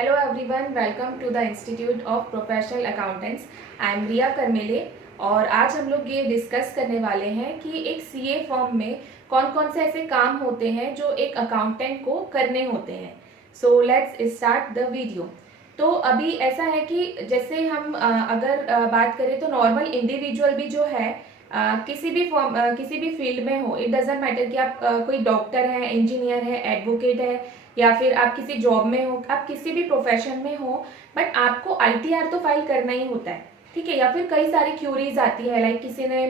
Hello everyone, welcome to the Institute of Professional Accountants. I am रिया करमेले और आज हम लोग ये डिस्कस करने वाले हैं कि एक सीए फर्म में कौन कौन से ऐसे काम होते हैं जो एक अकाउंटेंट को करने होते हैं। So let's start the video. तो अभी ऐसा है कि जैसे हम अगर बात करें तो नॉर्मल इंडिविजुअल भी जो है किसी भी फॉर्म किसी भी फील्ड में हो, इट डजेंट मैटर कि आप कोई डॉक्टर है, इंजीनियर है, एडवोकेट है या फिर आप किसी जॉब में हो, आप किसी भी प्रोफेशन में हो, बट आपको आईटीआर तो फाइल करना ही होता है, ठीक है। या फिर कई सारी क्यूरीज आती है, लाइक किसी ने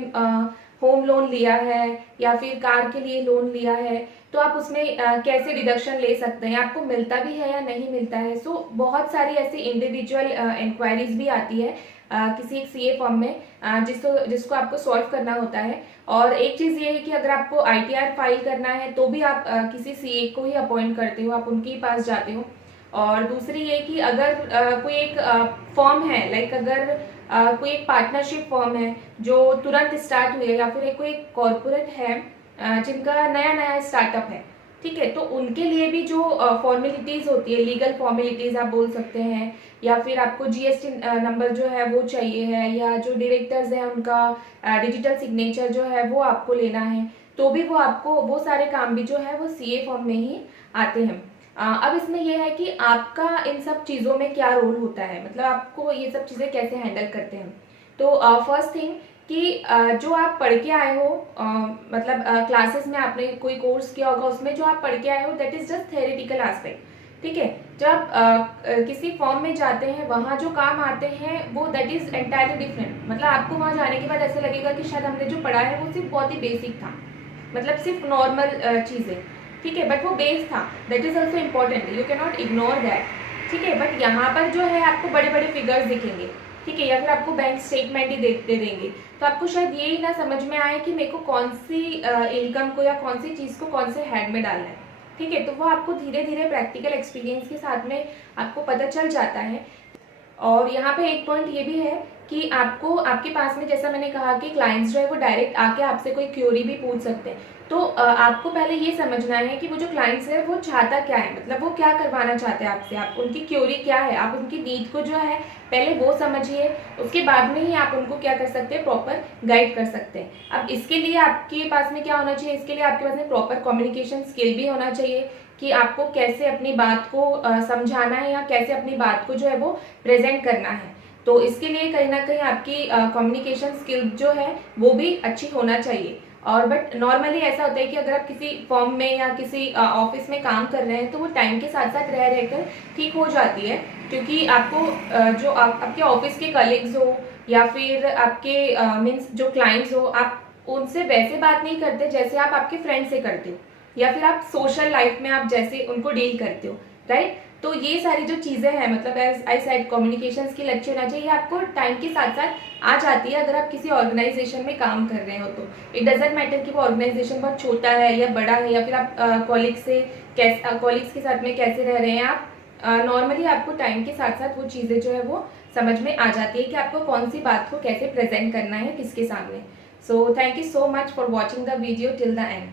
होम लोन लिया है या फिर कार के लिए लोन लिया है, तो आप उसमें कैसे डिडक्शन ले सकते हैं, आपको मिलता भी है या नहीं मिलता है। सो बहुत सारी ऐसी इंडिविजुअल इंक्वायरीज भी आती है किसी एक सीए फॉर्म में जिसको आपको सॉल्व करना होता है। और एक चीज़ ये है कि अगर आपको आईटीआर फाइल करना है तो भी आप किसी सीए को ही अपॉइंट करते हो, आप उनके पास जाते हो। और दूसरी ये कि अगर कोई एक फॉर्म है, लाइक अगर कोई एक पार्टनरशिप फॉर्म है जो तुरंत स्टार्ट हुई है या फिर कोई कॉरपोरेट है जिनका नया नया स्टार्टअप है, ठीक है, तो उनके लिए भी जो फॉर्मेलिटीज़ होती है, लीगल फॉर्मेलिटीज़ आप बोल सकते हैं, या फिर आपको जीएसटी नंबर जो है वो चाहिए है, या जो डायरेक्टर्स हैं उनका डिजिटल सिग्नेचर जो है वो आपको लेना है, तो भी वो आपको वो सारे काम भी जो है वो सीए फॉर्म में ही आते हैं। अब इसमें यह है कि आपका इन सब चीज़ों में क्या रोल होता है, मतलब आपको ये सब चीज़ें कैसे हैंडल करते हैं। तो फर्स्ट थिंग कि जो आप पढ़ के आए हो, मतलब क्लासेस में आपने कोई कोर्स किया होगा, उसमें जो आप पढ़ के आए हो that is just theoretical aspect, ठीक है। जब किसी फॉर्म में जाते हैं वहाँ जो काम आते हैं वो दैट इज एंटायरली डिफरेंट। मतलब आपको वहाँ जाने के बाद ऐसा लगेगा कि शायद हमने जो पढ़ा है वो सिर्फ बहुत ही बेसिक था, मतलब सिर्फ नॉर्मल चीज़ें, ठीक है, बट वो बेस था, that is also important, you can not ignore that, ठीक है। बट यहाँ पर जो है आपको बड़े बड़े फिगर्स दिखेंगे, ठीक है, या फिर आपको बैंक स्टेटमेंट ही दे देंगे, तो आपको शायद ये ही ना समझ में आए कि मेरे को कौन सी इनकम को या कौन सी चीज़ को कौन से हेड में डालना है, ठीक है। तो वो आपको धीरे धीरे प्रैक्टिकल एक्सपीरियंस के साथ में आपको पता चल जाता है। और यहाँ पे एक पॉइंट ये भी है कि आपको आपके पास में, जैसा मैंने कहा कि क्लाइंट्स जो है वो डायरेक्ट आके आपसे कोई क्यूरी भी पूछ सकते हैं, तो आपको पहले ये समझना है कि वो जो क्लाइंट्स है वो चाहता क्या है, मतलब वो क्या करवाना चाहते हैं आपसे, आप उनकी क्यूरी क्या है, आप उनकी नीड को जो है पहले वो समझिए, उसके बाद में ही आप उनको क्या कर सकते हैं, प्रॉपर गाइड कर सकते हैं। अब इसके लिए आपके पास में क्या होना चाहिए, इसके लिए आपके पास में प्रॉपर कम्युनिकेशन स्किल भी होना चाहिए कि आपको कैसे अपनी बात को समझाना है या कैसे अपनी बात को जो है वो प्रेजेंट करना है। तो इसके लिए कहीं ना कहीं आपकी कम्युनिकेशन स्किल जो है वो भी अच्छी होना चाहिए। और बट नॉर्मली ऐसा होता है कि अगर आप किसी फॉर्म में या किसी ऑफिस में काम कर रहे हैं तो वो टाइम के साथ साथ रह रहकर ठीक हो जाती है, क्योंकि आपको जो आपके ऑफिस के कलीग्स हो या फिर आपके मीन्स जो क्लाइंट्स हो, आप उनसे वैसे बात नहीं करते जैसे आप आपके फ्रेंड से करते हो, या फिर आप सोशल लाइफ में आप जैसे उनको डील करते हो, राइट। तो ये सारी जो चीज़ें हैं, मतलब as I said communication skill अच्छी होना चाहिए, आपको टाइम के साथ साथ आ जाती है अगर आप किसी ऑर्गेनाइजेशन में काम कर रहे हो। तो इट डजेंट मैटर कि वो ऑर्गेनाइजेशन बहुत छोटा है या बड़ा है, या फिर आप कॉलिग्स के साथ में कैसे रह रहे हैं, आप नॉर्मली आपको टाइम के साथ साथ वो चीज़ें जो है वो समझ में आ जाती है कि आपको कौन सी बात को कैसे प्रेजेंट करना है किसके सामने। So thank you so much for watching the video till the end.